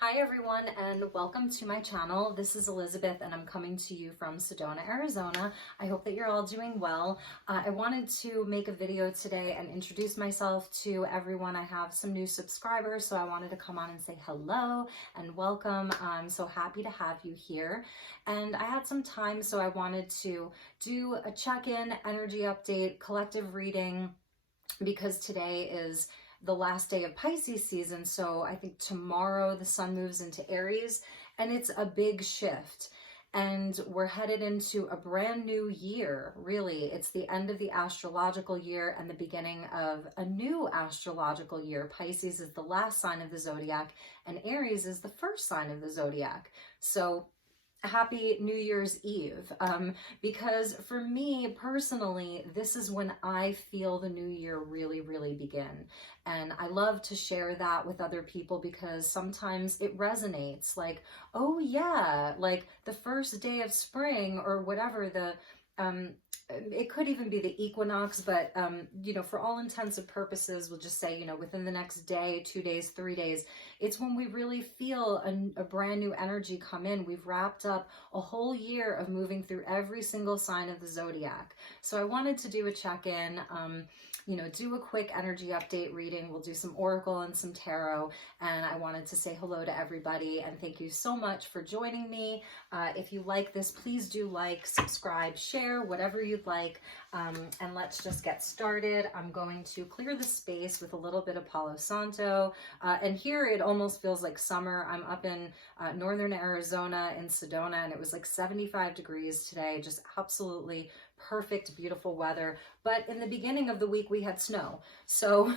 Hi everyone and welcome to my channel. This is Elizabeth and I'm coming to you from Sedona, Arizona. I hope that you're all doing well. I wanted to make a video today and introduce myself to everyone. I have some new subscribers, so I wanted to come on and say hello and welcome. I'm so happy to have you here. And I had some time, so I wanted to do a check-in, energy update, collective reading, because today is the last day of Pisces season. So I think tomorrow the sun moves into Aries and it's a big shift. And we're headed into a brand new year, really. It's the end of the astrological year and the beginning of a new astrological year. Pisces is the last sign of the zodiac and Aries is the first sign of the zodiac. So happy New Year's Eve, because for me personally, this is when I feel the new year really begin. And I love to share that with other people because sometimes it resonates, like, oh yeah, like the first day of spring or whatever, it could even be the equinox, but for all intents and purposes, we'll just say, within the next day, 2 days, 3 days, it's when we really feel a brand new energy come in. We've wrapped up a whole year of moving through every single sign of the zodiac. So I wanted to do a check-in, do a quick energy update reading. We'll do some oracle and some tarot, and I wanted to say hello to everybody and thank you so much for joining me. If you like this, please do like, subscribe, share, whatever you'd like, and let's just get started. I'm going to clear the space with a little bit of Palo Santo, and here it almost feels like summer. I'm up in northern Arizona in Sedona, and it was like 75 degrees today, just absolutely perfect, beautiful weather. But in the beginning of the week, we had snow. So,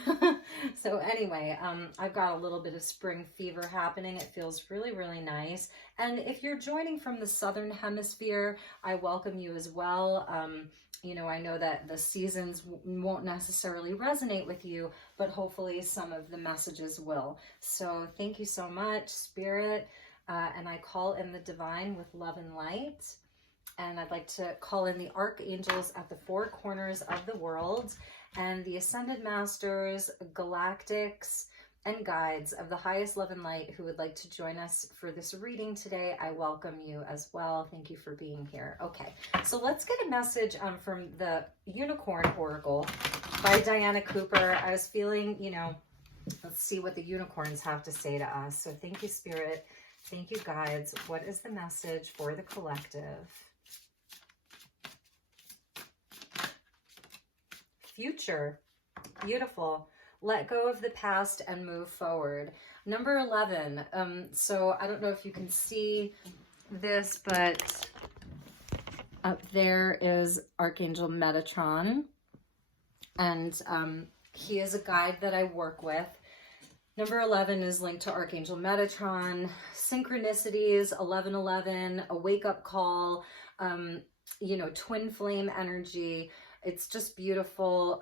so anyway, I've got a little bit of spring fever happening. It feels really nice. And if you're joining from the Southern Hemisphere, I welcome you as well. I know that the seasons won't necessarily resonate with you, but hopefully some of the messages will. So thank you so much, Spirit. And I call in the divine with love and light. And I'd like to call in the archangels at the four corners of the world and the ascended masters, galactics, and guides of the highest love and light who would like to join us for this reading today. I welcome you as well. Thank you for being here. Okay, so let's get a message from the Unicorn Oracle by Diana Cooper. I was feeling, let's see what the unicorns have to say to us. So thank you, Spirit. Thank you, guides. What is the message for the collective? Future. Beautiful. Let go of the past and move forward. Number 11. So I don't know if you can see this, but up there is Archangel Metatron. And he is a guide that I work with. Number 11 is linked to Archangel Metatron. Synchronicities, 1111, a wake-up call, twin flame energy. It's just beautiful.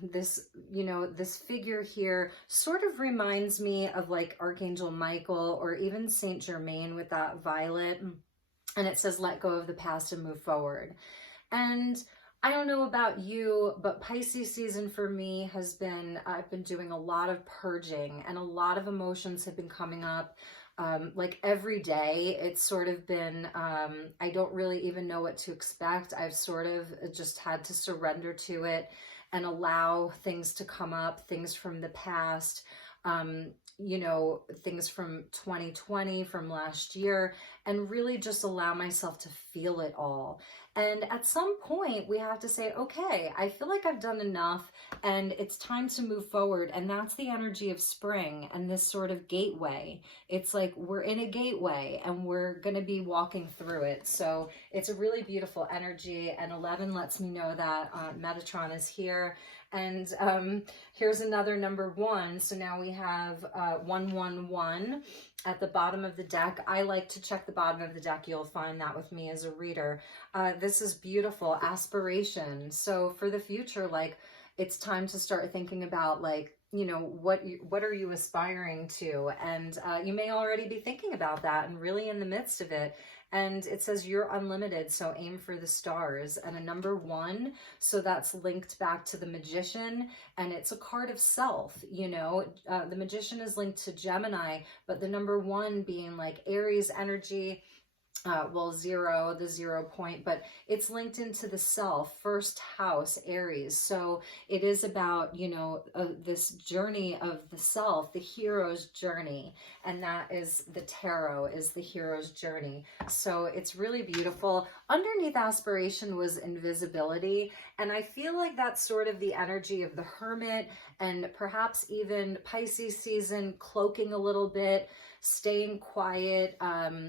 This figure here sort of reminds me of like Archangel Michael or even Saint Germain with that violet. And it says, let go of the past and move forward. And I don't know about you, but Pisces season for me has been, I've been doing a lot of purging and a lot of emotions have been coming up. Like every day, it's sort of been, I don't really even know what to expect. I've sort of just had to surrender to it and allow things to come up, things from the past, things from 2020, from last year, and really just allow myself to feel it all. And at some point we have to say, okay, I feel like I've done enough and it's time to move forward. And that's the energy of spring and this sort of gateway. It's like we're in a gateway and we're going to be walking through it. So it's a really beautiful energy. And 11 lets me know that Metatron is here. And here's another number 1. So now we have 111 at the bottom of the deck. I like to check the bottom of the deck. You'll find that with me as a reader. This is beautiful. Aspiration. So for the future, like it's time to start thinking about like, you know, what are you aspiring to? And you may already be thinking about that and really in the midst of it. And it says you're unlimited, so aim for the stars. And a number 1, so that's linked back to the Magician, and it's a card of self, you know. The Magician is linked to Gemini, but the number 1 being like Aries energy, well, 0, the 0 point, but it's linked into the self, first house, Aries. So it is about, you know, this journey of the self, the hero's journey. And that is the tarot, is the hero's journey. So it's really beautiful. Underneath aspiration was invisibility. And I feel like that's sort of the energy of the hermit, and perhaps even Pisces season, cloaking a little bit, staying quiet,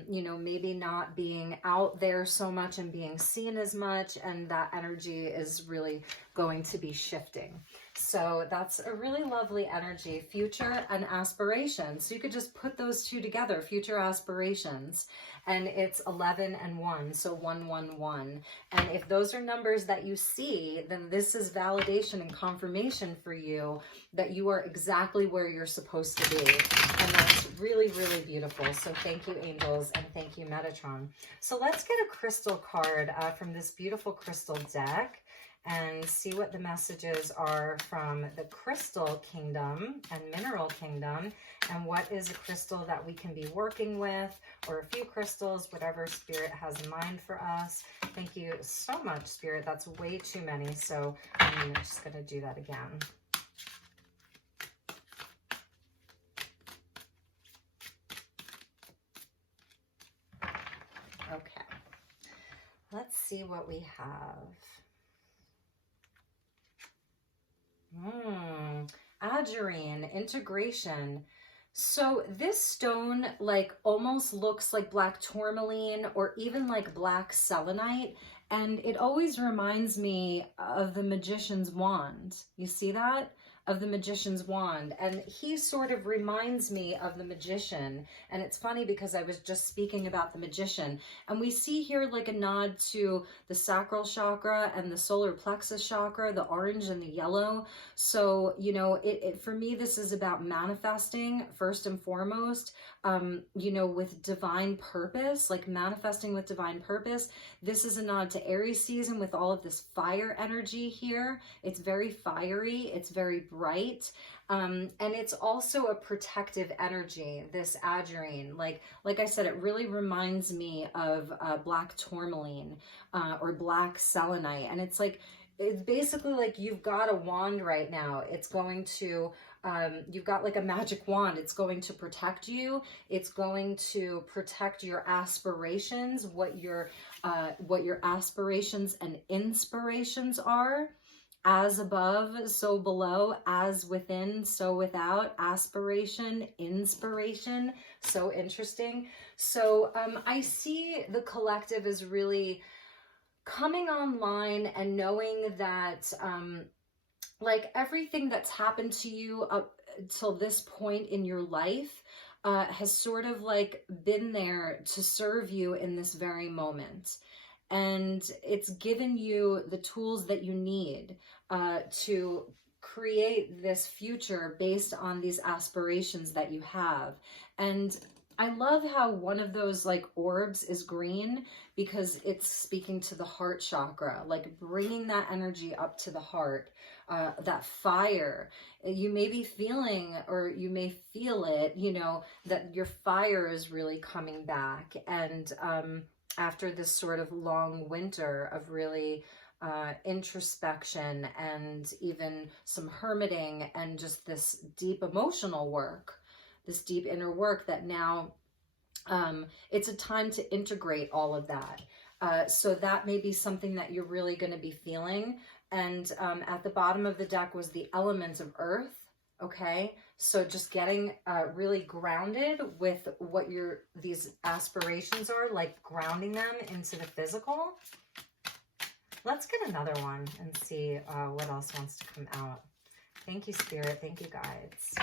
you know, maybe not being out there so much and being seen as much, and that energy is really going to be shifting. So that's a really lovely energy, future and aspiration. So you could just put those two together, future aspirations, and it's 11 and 1, so 111. And if those are numbers that you see, then this is validation and confirmation for you that you are exactly where you're supposed to be. And that's really, really beautiful. So thank you, angels, and thank you, Metatron. So let's get a crystal card from this beautiful crystal deck and see what the messages are from the crystal kingdom and mineral kingdom, and what is a crystal that we can be working with, or a few crystals, whatever Spirit has in mind for us. Thank you so much, Spirit. That's way too many, so I'm just going to do that again. Okay, let's see what we have. Adriene Integration. So this stone like almost looks like black tourmaline or even like black selenite, and it always reminds me of the Magician's wand. You see that? Of the Magician's wand, and he sort of reminds me of the Magician. And it's funny because I was just speaking about the Magician, and we see here like a nod to the sacral chakra and the solar plexus chakra, the orange and the yellow. So, you know, for me, this is about manifesting first and foremost, you know, with divine purpose, like manifesting with divine purpose. This is a nod to Aries season with all of this fire energy here. It's very fiery, it's very bright, and it's also a protective energy, this Adriene. Like I said, it really reminds me of black tourmaline or black selenite, and it's like, it's basically like you've got a wand right now. It's going to, you've got like a magic wand. It's going to protect you. It's going to protect your aspirations, what your aspirations and inspirations are. As above, so below, as within, so without, aspiration, inspiration. So interesting. So I see the collective is really coming online and knowing that like everything that's happened to you up till this point in your life has sort of like been there to serve you in this very moment. And it's given you the tools that you need to create this future based on these aspirations that you have. And I love how one of those like orbs is green because it's speaking to the heart chakra, like bringing that energy up to the heart, that fire. You may be feeling, or you may feel it, you know, that your fire is really coming back. And after this sort of long winter of really introspection and even some hermiting and just this deep emotional work, this deep inner work, that now it's a time to integrate all of that. So that may be something that you're really going to be feeling. And at the bottom of the deck was the element of earth. Okay, so just getting really grounded with what these aspirations are, like grounding them into the physical. Let's get another one and see what else wants to come out. Thank you, Spirit. Thank you, guides.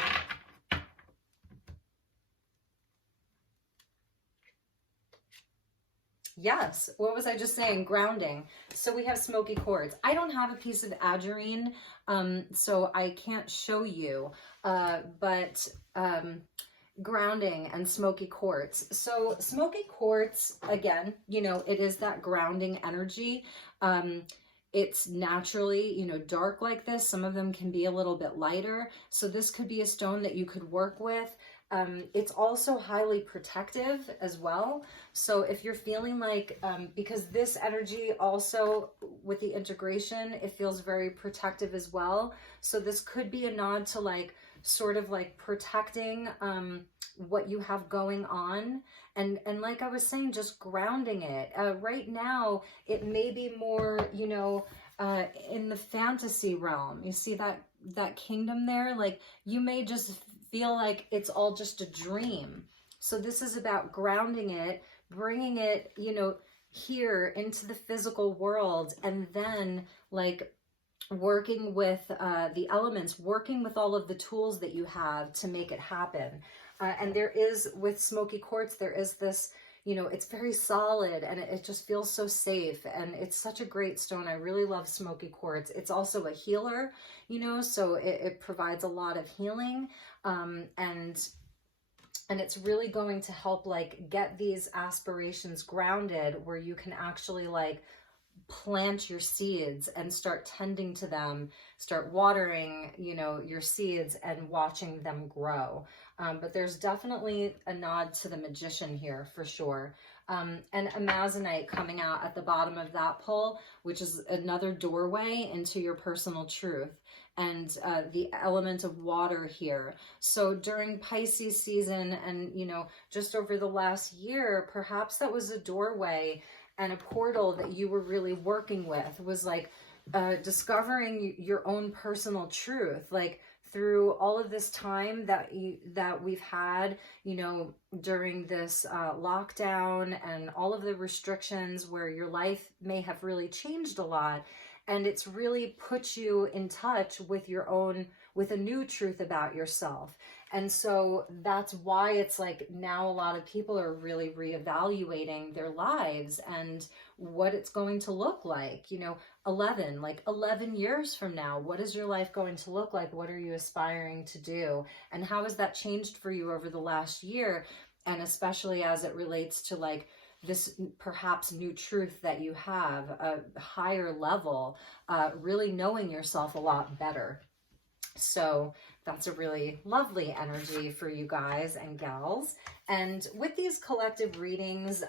Yes. What was I just saying? Grounding. So we have smoky quartz. I don't have a piece of Adriene, so I can't show you, but grounding and smoky quartz. So smoky quartz, again, you know, it is that grounding energy. It's naturally, you know, dark like this. Some of them can be a little bit lighter. So this could be a stone that you could work with. It's also highly protective as well. So if you're feeling like, because this energy also with the integration, it feels very protective as well. So this could be a nod to like, sort of like protecting what you have going on. And like I was saying, just grounding it. Right now, it may be more, you know, in the fantasy realm. You see that kingdom there? Like you may just feel like it's all just a dream. So this is about grounding it, bringing it, you know, here into the physical world, and then like working with the elements, working with all of the tools that you have to make it happen. And there is, with smoky quartz, there is this, you know, it's very solid and it just feels so safe. And it's such a great stone. I really love smoky quartz. It's also a healer, you know, so it provides a lot of healing. And it's really going to help like get these aspirations grounded where you can actually like plant your seeds and start tending to them, start watering, you know, your seeds and watching them grow. But there's definitely a nod to the magician here for sure. And amazonite coming out at the bottom of that pull, which is another doorway into your personal truth. And the element of water here. So during Pisces season and, you know, just over the last year, perhaps that was a doorway and a portal that you were really working with, was like discovering your own personal truth, like through all of this time that we've had, you know, during this lockdown and all of the restrictions where your life may have really changed a lot. And it's really put you in touch with your own, with a new truth about yourself. And so that's why it's like now a lot of people are really reevaluating their lives and what it's going to look like. You know, 11 years from now, what is your life going to look like? What are you aspiring to do? And how has that changed for you over the last year? And especially as it relates to like this perhaps new truth that you have, a higher level, really knowing yourself a lot better. So that's a really lovely energy for you guys and gals. And with these collective readings,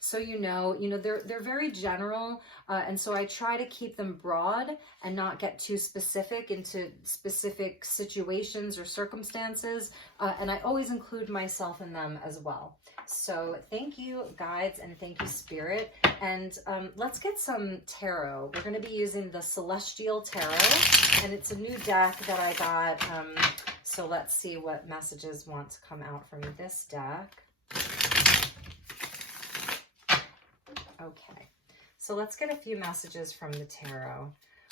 so you know, they're very general. And so I try to keep them broad and not get too specific into specific situations or circumstances. And I always include myself in them as well. So thank you, guides, and thank you, Spirit. And let's get some tarot. We're going to be using the Celestial Tarot, and it's a new deck that I got. So let's see what messages want to come out from this deck. Okay, so let's get a few messages from the tarot.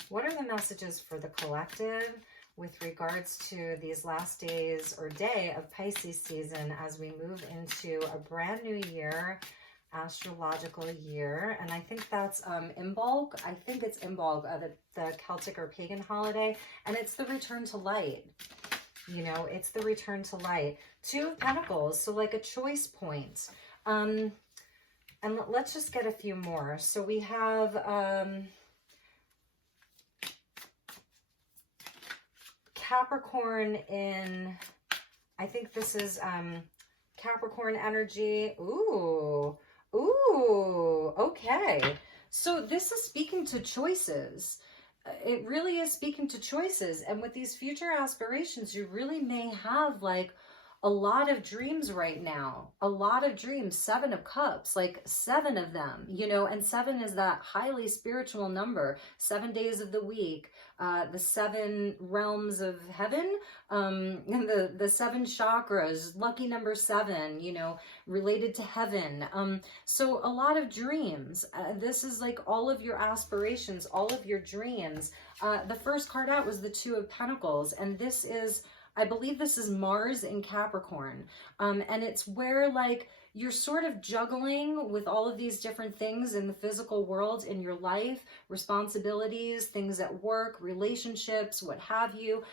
What are the messages for the collective with regards to these last days or day of Pisces season as we move into a brand new year, astrological year? And I think that's Imbolc. I think it's Imbolc, the Celtic or pagan holiday, and it's the return to light. You know, it's the return to light. Two of Pentacles, so like a choice point. And let's just get a few more. So we have Capricorn in, I think this is Capricorn energy. Ooh, okay. So this is speaking to choices. It really is speaking to choices. And with these future aspirations, you really may have like a lot of dreams right now, a lot of dreams. 7 of Cups, like 7 of them, you know, and 7 is that highly spiritual number. 7 days of the week, the 7 realms of heaven, and the 7 chakras, lucky number 7, you know, related to heaven. So a lot of dreams. This is like all of your aspirations, all of your dreams. The first card out was the 2 of Pentacles, and this is I believe this is Mars in Capricorn. And it's where like you're sort of juggling with all of these different things in the physical world, in your life, responsibilities, things at work, relationships, what have you.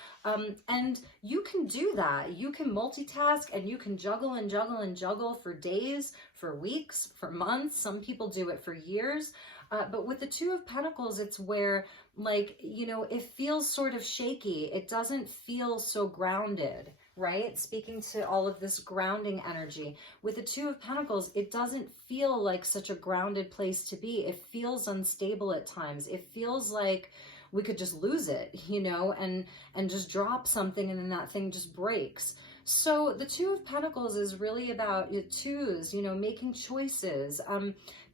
And you can do that. You can multitask and you can juggle and juggle and juggle for days, for weeks, for months. Some people do it for years. But with the Two of Pentacles, it's where, like, you know, it feels sort of shaky. It doesn't feel so grounded, right? Speaking to all of this grounding energy. With the Two of Pentacles, it doesn't feel like such a grounded place to be. It feels unstable at times. It feels like we could just lose it, you know, and just drop something and then that thing just breaks. So the Two of Pentacles is really about your twos, you know, making choices,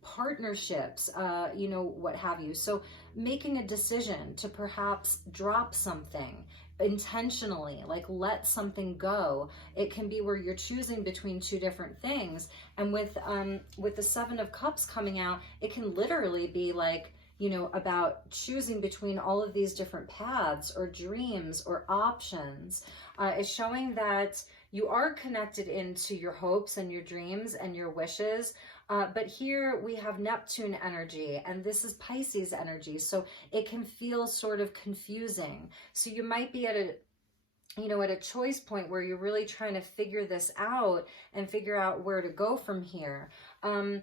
partnerships, you know, what have you. So making a decision to perhaps drop something intentionally, like let something go. It can be where you're choosing between two different things. And with the Seven of Cups coming out, it can literally be like, you know, about choosing between all of these different paths or dreams or options. It's showing that you are connected into your hopes and your dreams and your wishes. But here we have Neptune energy, and this is Pisces energy. So it can feel sort of confusing. So you might be at a, you know, at a choice point where you're really trying to figure this out and figure out where to go from here. And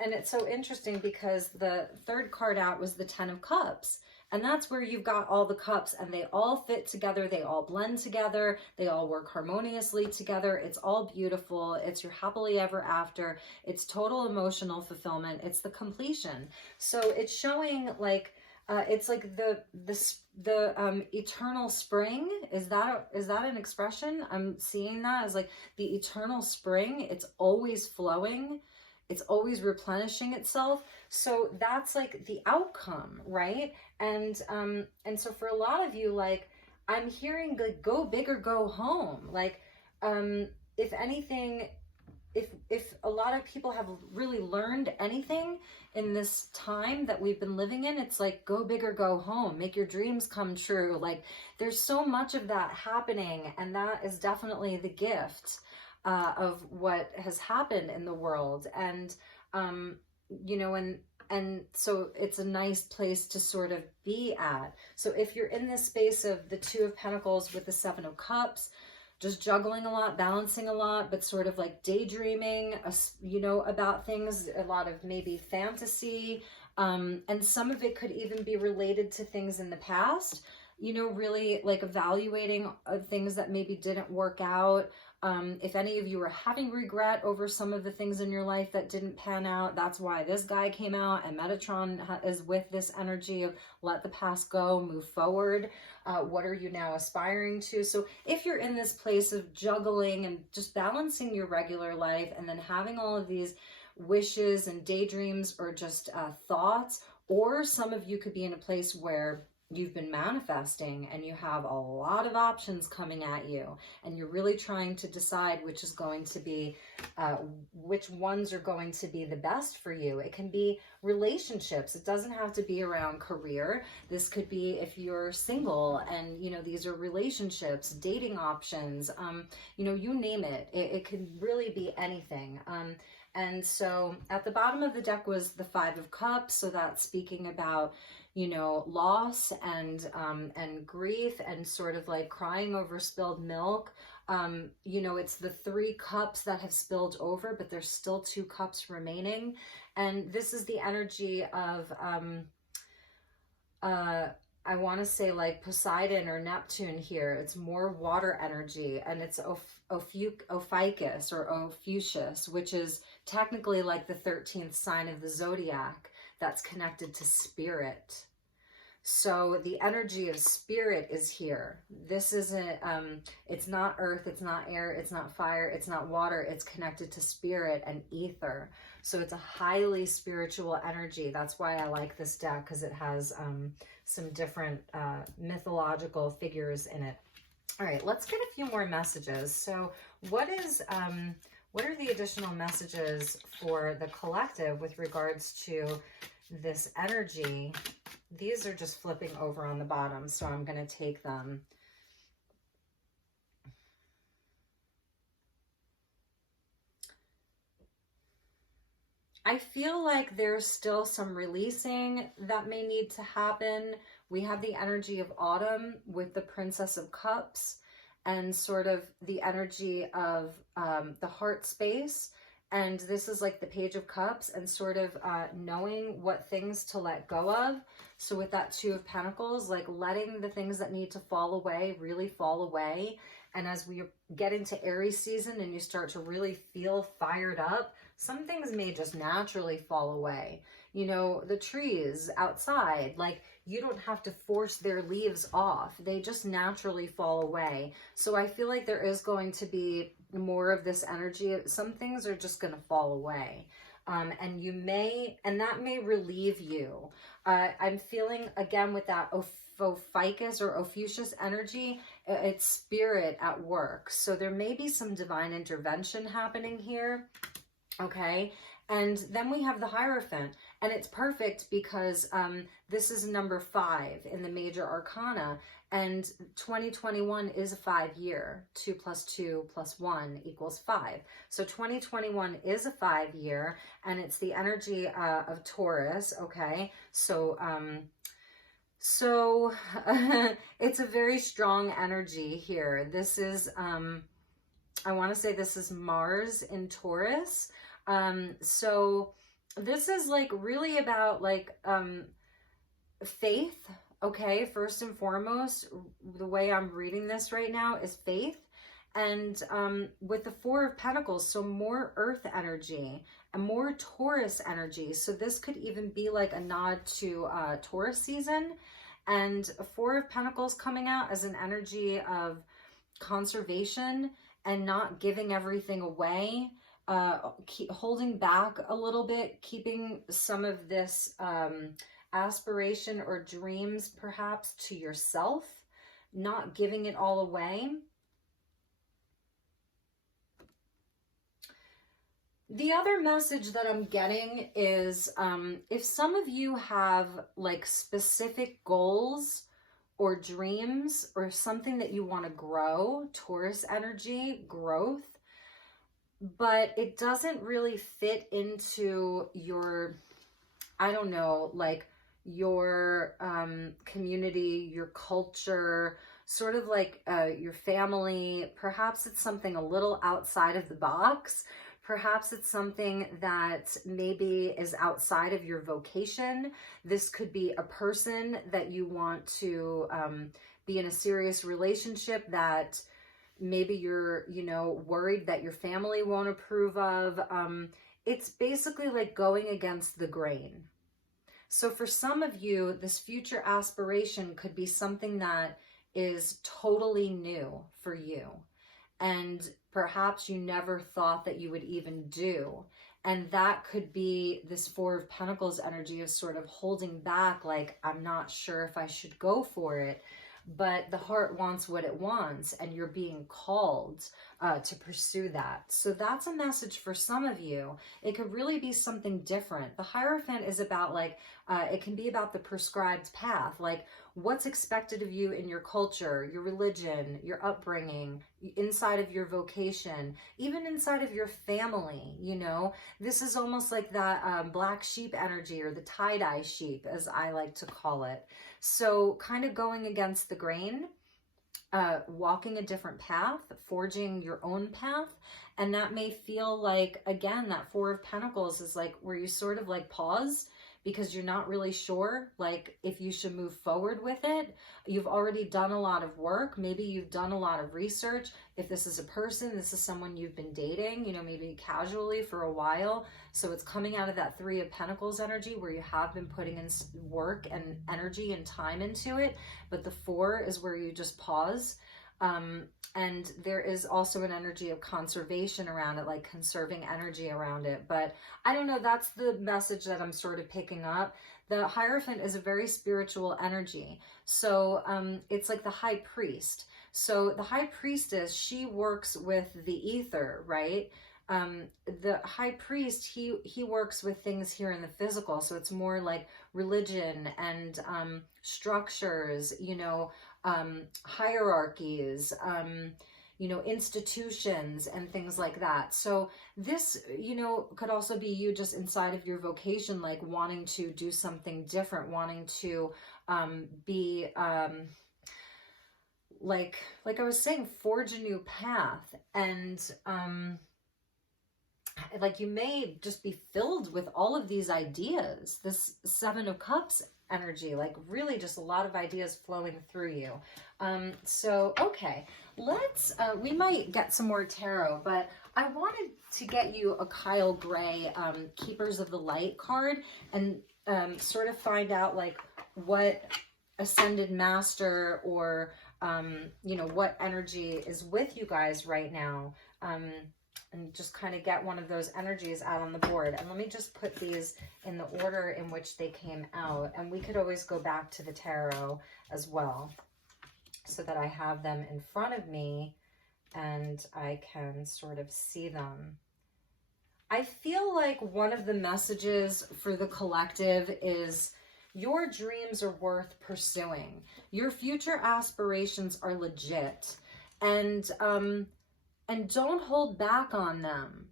it's so interesting because the third card out was the Ten of Cups. And that's where you've got all the cups and they all fit together. They all blend together. They all work harmoniously together. It's all beautiful. It's your happily ever after. It's total emotional fulfillment. It's the completion. So it's showing like, it's like the eternal spring. Is that an expression? I'm seeing that as like the eternal spring. It's always flowing. It's always replenishing itself. So that's like the outcome, right? And so for a lot of you, like, I'm hearing the go big or go home. Like, if anything, if a lot of people have really learned anything in this time that we've been living in, it's like go big or go home, make your dreams come true. Like there's so much of that happening, and that is definitely the gift of what has happened in the world. And you know, and so it's a nice place to sort of be at. So if you're in this space of the Two of Pentacles with the Seven of Cups, just juggling a lot, balancing a lot, but sort of like daydreaming, you know, about things, a lot of maybe fantasy, and some of it could even be related to things in the past, you know, really like evaluating things that maybe didn't work out. If any of you are having regret over some of the things in your life that didn't pan out, that's why this guy came out, and Metatron is with this energy of let the past go, move forward. What are you now aspiring to? So if you're in this place of juggling and just balancing your regular life and then having all of these wishes and daydreams or just thoughts, or some of you could be in a place where you've been manifesting and you have a lot of options coming at you and you're really trying to decide which is going to be, which ones are going to be the best for you. It can be relationships. It doesn't have to be around career. This could be if you're single and, you know, these are relationships, dating options, you know, you name it. It could really be anything. And so at the bottom of the deck was the Five of Cups. So that's speaking about, you know, loss and grief and sort of like crying over spilled milk. You know, it's the three cups that have spilled over, but there's still two cups remaining. And this is the energy of, I want to say like Poseidon or Neptune here. It's more water energy, and it's Ophiuchus or Ophiuchus, which is technically like the 13th sign of the zodiac that's connected to spirit. So the energy of spirit is here. This isn't, it's not earth, it's not air, it's not fire, it's not water, it's connected to spirit and ether. So it's a highly spiritual energy. That's why I like this deck, because it has some different mythological figures in it. All right, let's get a few more messages. So what are the additional messages for the collective with regards to this energy? These are just flipping over on the bottom, so I'm going to take them I feel like there's still some releasing that may need to happen. We have the energy of autumn with the Princess of Cups and sort of the energy of the heart space. And this is like the Page of Cups and sort of knowing what things to let go of. So with that Two of Pentacles, like letting the things that need to fall away really fall away. And as we get into Aries season and you start to really feel fired up, some things may just naturally fall away. You know, the trees outside, like you don't have to force their leaves off. They just naturally fall away. So I feel like there is going to be more of this energy. Some things are just going to fall away. And that may relieve you. I'm feeling again with that Ophiuchus or Ophiuchus energy, it's spirit at work. So there may be some divine intervention happening here. Okay. And then we have the Hierophant, and it's perfect because this is number 5 in the major arcana, and 2021 is a 5-year. 2 + 2 + 1 = 5. So 2021 is a 5-year, and it's the energy of Taurus. Okay. So, it's a very strong energy here. This is, I want to say this is Mars in Taurus. So this is like really about like, faith. Okay. First and foremost, the way I'm reading this right now is faith. And, with the Four of Pentacles, so more earth energy and more Taurus energy. So this could even be like a nod to, Taurus season, and a Four of Pentacles coming out as an energy of conservation and not giving everything away. Keep holding back a little bit, keeping some of this aspiration or dreams perhaps to yourself, not giving it all away. The other message that I'm getting is if some of you have like specific goals or dreams or something that you want to grow, Taurus energy, growth, but it doesn't really fit into your, I don't know, like your community, your culture, sort of like your family. Perhaps it's something a little outside of the box. Perhaps it's something that maybe is outside of your vocation. This could be a person that you want to be in a serious relationship that maybe you're, you know, worried that your family won't approve of. It's basically like going against the grain. So for some of you, this future aspiration could be something that is totally new for you. And perhaps you never thought that you would even do. And that could be this Four of Pentacles energy of sort of holding back, like, I'm not sure if I should go for it. But the heart wants what it wants, and you're being called to pursue that. So that's a message for some of you. It could really be something different. The Hierophant is about like, it can be about the prescribed path, like what's expected of you in your culture, your religion, your upbringing, inside of your vocation, even inside of your family. You know, this is almost like that black sheep energy, or the tie-dye sheep, as I like to call it. So kind of going against the grain, walking a different path, forging your own path. And that may feel like, again, that Four of Pentacles is like where you sort of like pause because you're not really sure like if you should move forward with it. You've already done a lot of work. Maybe you've done a lot of research. If this is a person, this is someone you've been dating, you know, maybe casually for a while. So it's coming out of that Three of Pentacles energy where you have been putting in work and energy and time into it. But the Four is where you just pause. And there is also an energy of conservation around it, like conserving energy around it. But I don't know, that's the message that I'm sort of picking up. The Hierophant is a very spiritual energy. So it's like the high priest. So the high priestess, she works with the ether, right? The high priest, he works with things here in the physical. So it's more like religion and structures, you know, hierarchies, you know, institutions and things like that. So this, you know, could also be you just inside of your vocation, like wanting to do something different, wanting to be like I was saying, forge a new path. And like you may just be filled with all of these ideas, this Seven of Cups energy, like really just a lot of ideas flowing through you. So, okay, let's, we might get some more tarot, but I wanted to get you a Kyle Gray Keepers of the Light card and sort of find out like what Ascended Master or, you know, what energy is with you guys right now. And just kind of get one of those energies out on the board. And let me just put these in the order in which they came out. And we could always go back to the tarot as well, so that I have them in front of me and I can sort of see them. I feel like one of the messages for the collective is your dreams are worth pursuing. Your future aspirations are legit. And don't hold back on them.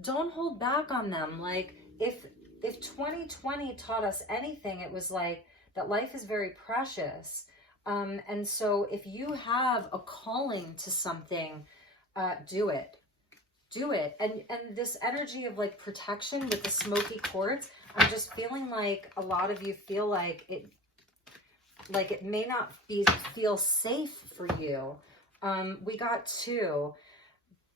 Don't hold back on them. Like if 2020 taught us anything, it was like that life is very precious. And so if you have a calling to something, do it. Do it. And this energy of like protection with the smoky quartz, I'm just feeling like a lot of you feel like it may not feel safe for you. We got two.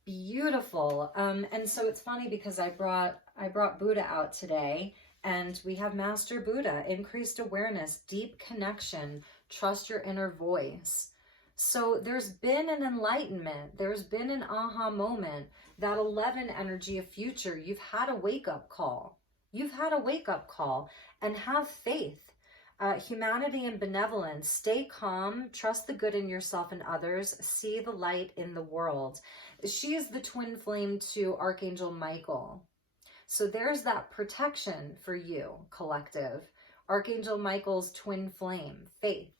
Beautiful. And so it's funny because I brought Buddha out today, and we have Master Buddha, increased awareness, deep connection, trust your inner voice. So there's been an enlightenment. There's been an aha moment. That 11 energy of future, you've had a wake-up call. You've had a wake-up call, and have faith. Humanity and benevolence, stay calm, trust the good in yourself and others, see the light in the world. She is the twin flame to Archangel Michael. So there's that protection for you, collective. Archangel Michael's twin flame, faith.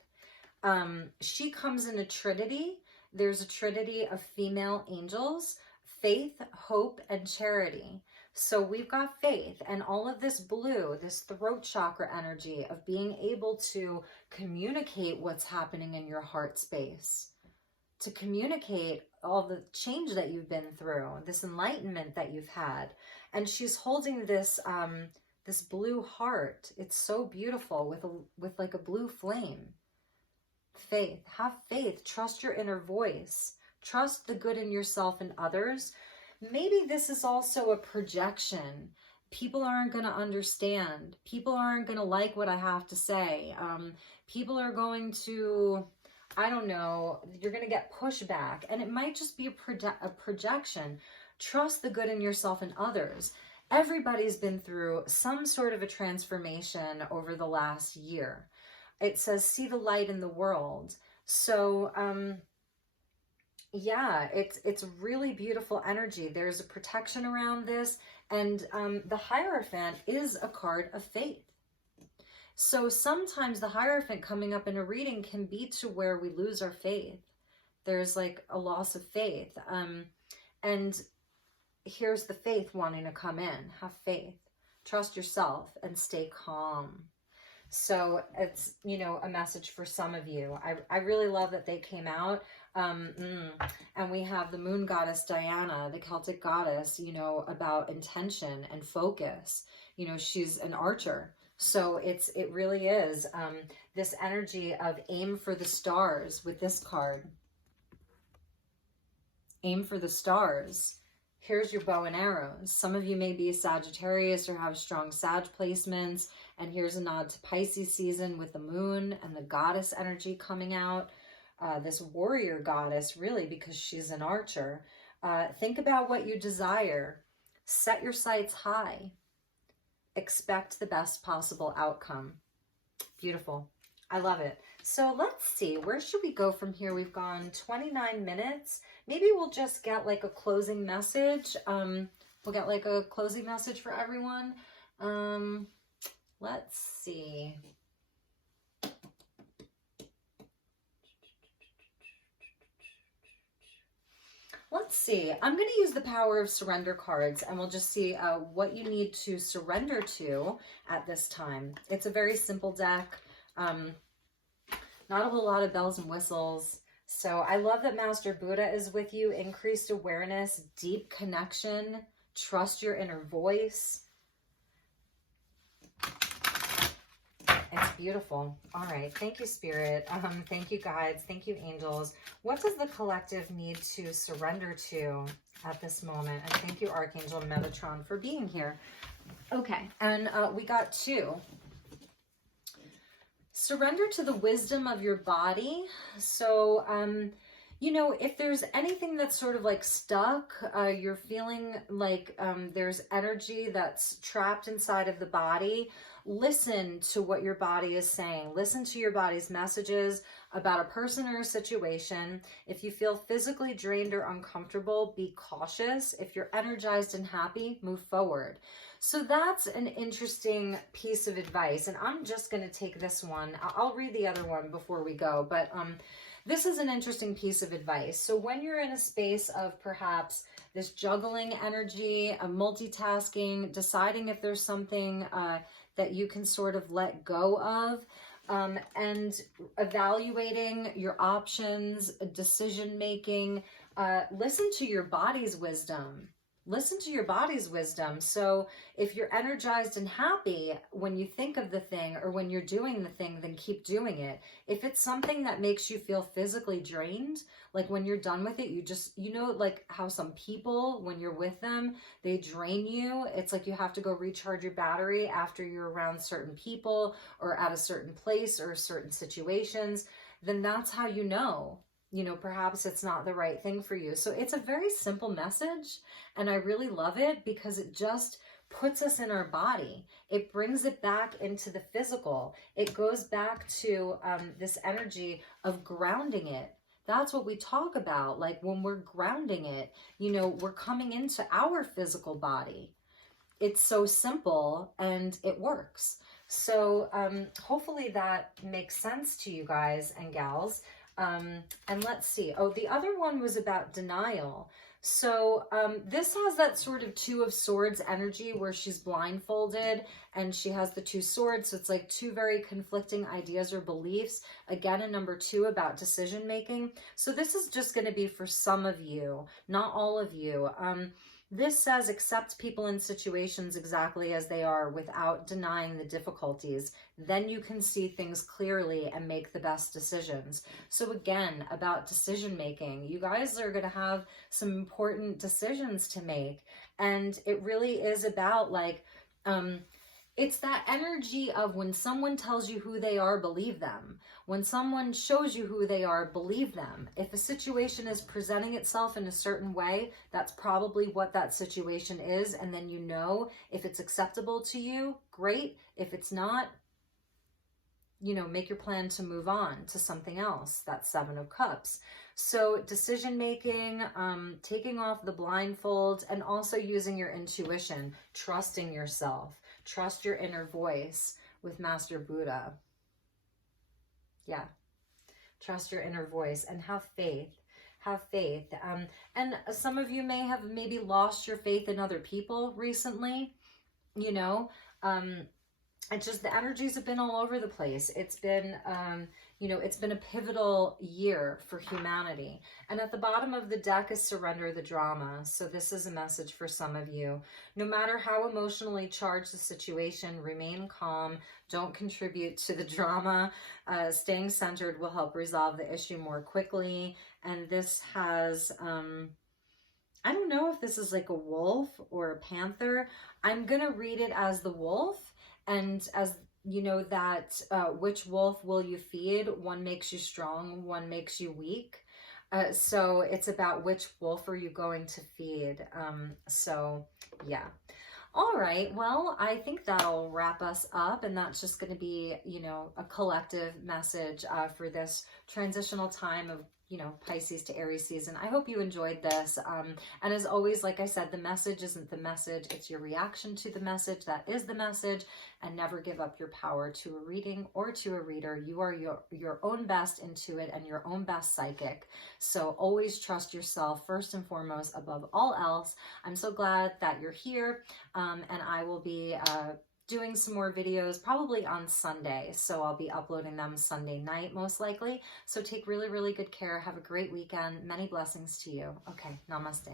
She comes in a trinity. There's a trinity of female angels, faith, hope, and charity. So we've got faith and all of this blue, this throat chakra energy of being able to communicate what's happening in your heart space, to communicate all the change that you've been through, this enlightenment that you've had. And she's holding this, this blue heart. It's so beautiful with like a blue flame. Faith, have faith, trust your inner voice, trust the good in yourself and others. Maybe this is also a projection. People aren't going to understand. People aren't going to like what I have to say. People are going to, I don't know, you're going to get pushback. And it might just be a projection. Trust the good in yourself and others. Everybody's been through some sort of a transformation over the last year. It says, see the light in the world. So, yeah, it's really beautiful energy. There's a protection around this. And the Hierophant is a card of faith. So sometimes the Hierophant coming up in a reading can be to where we lose our faith. There's like a loss of faith. And here's the faith wanting to come in. Have faith. Trust yourself and stay calm. So it's, you know, a message for some of you. I really love that they came out. And we have the moon goddess Diana, the Celtic goddess, you know, about intention and focus. You know, she's an archer. So it really is this energy of aim for the stars with this card. Aim for the stars. Here's your bow and arrows. Some of you may be a Sagittarius or have strong Sag placements. And here's a nod to Pisces season with the moon and the goddess energy coming out. This warrior goddess, really, because she's an archer. Think about what you desire. Set your sights high. Expect the best possible outcome. Beautiful. I love it. So let's see, where should we go from here? We've gone 29 minutes. Maybe we'll just get like a closing message. We'll get like a closing message for everyone. Let's see. let's see. I'm going to use the Power of Surrender cards, and we'll just see what you need to surrender to at this time. It's a very simple deck. Not a whole lot of bells and whistles. So I love that Master Buddha is with you. Increased awareness, deep connection, trust your inner voice. It's beautiful. All right. Thank you, Spirit. Thank you, guides. Thank you, angels. What does the collective need to surrender to at this moment? And thank you, Archangel Metatron, for being here. Okay. And we got 2. Surrender to the wisdom of your body. So, you know, if there's anything that's sort of like stuck, you're feeling like there's energy that's trapped inside of the body, listen to what your body is saying. Listen to your body's messages about a person or a situation. If you feel physically drained or uncomfortable, be cautious. If you're energized and happy, move forward. So that's an interesting piece of advice. And I'm just going to take this one. I'll read the other one before we go. But this is an interesting piece of advice. So when you're in a space of perhaps this juggling energy, multitasking, deciding if there's something that you can sort of let go of, and evaluating your options, decision making, listen to your body's wisdom. Listen to your body's wisdom. So if you're energized and happy when you think of the thing or when you're doing the thing, then keep doing it. If it's something that makes you feel physically drained, like when you're done with it, you know, like how some people, when you're with them, they drain you. It's like you have to go recharge your battery after you're around certain people or at a certain place or certain situations, then that's how you know. You know, perhaps it's not the right thing for you. So it's a very simple message, and I really love it because it just puts us in our body. It brings it back into the physical. It goes back to this energy of grounding it. That's what we talk about. Like when we're grounding it, you know, we're coming into our physical body. It's so simple and it works. So hopefully that makes sense to you guys and gals. And let's see. Oh, the other one was about denial. So this has that sort of 2 of Swords energy where she's blindfolded and she has the 2 swords. So it's like 2 very conflicting ideas or beliefs. Again, a number 2 about decision making. So this is just going to be for some of you, not all of you. This says accept people and situations exactly as they are without denying the difficulties. Then you can see things clearly and make the best decisions. So again, about decision making, you guys are going to have some important decisions to make. And it really is about like, it's that energy of when someone tells you who they are, believe them. When someone shows you who they are, believe them. If a situation is presenting itself in a certain way, that's probably what that situation is. And then you know if it's acceptable to you, great. If it's not, you know, make your plan to move on to something else. That's 7 of Cups. So decision making, taking off the blindfold, and also using your intuition, trusting yourself. Trust your inner voice with Master Buddha. Yeah. Trust your inner voice and have faith. Have faith. And some of you may have maybe lost your faith in other people recently. You know, it's just the energies have been all over the place. It's been, you know, it's been a pivotal year for humanity. And at the bottom of the deck is surrender the drama. So this is a message for some of you. No matter how emotionally charged the situation, remain calm. Don't contribute to the drama. Staying centered will help resolve the issue more quickly. And this has, I don't know if this is like a wolf or a panther. I'm going to read it as the wolf. And as you know, that which wolf will you feed? One makes you strong, one makes you weak. So it's about which wolf are you going to feed. So yeah. All right. Well, I think that'll wrap us up. And that's just going to be, you know, a collective message for this transitional time of you know, Pisces to Aries season. I hope you enjoyed this. And as always, like I said, the message isn't the message. It's your reaction to the message that is the message. And never give up your power to a reading or to a reader. You are your own best intuit and your own best psychic. So always trust yourself first and foremost above all else. I'm so glad that you're here. And I will be doing some more videos probably on Sunday. So I'll be uploading them Sunday night, most likely. So take really, really good care. Have a great weekend. Many blessings to you. Okay, namaste.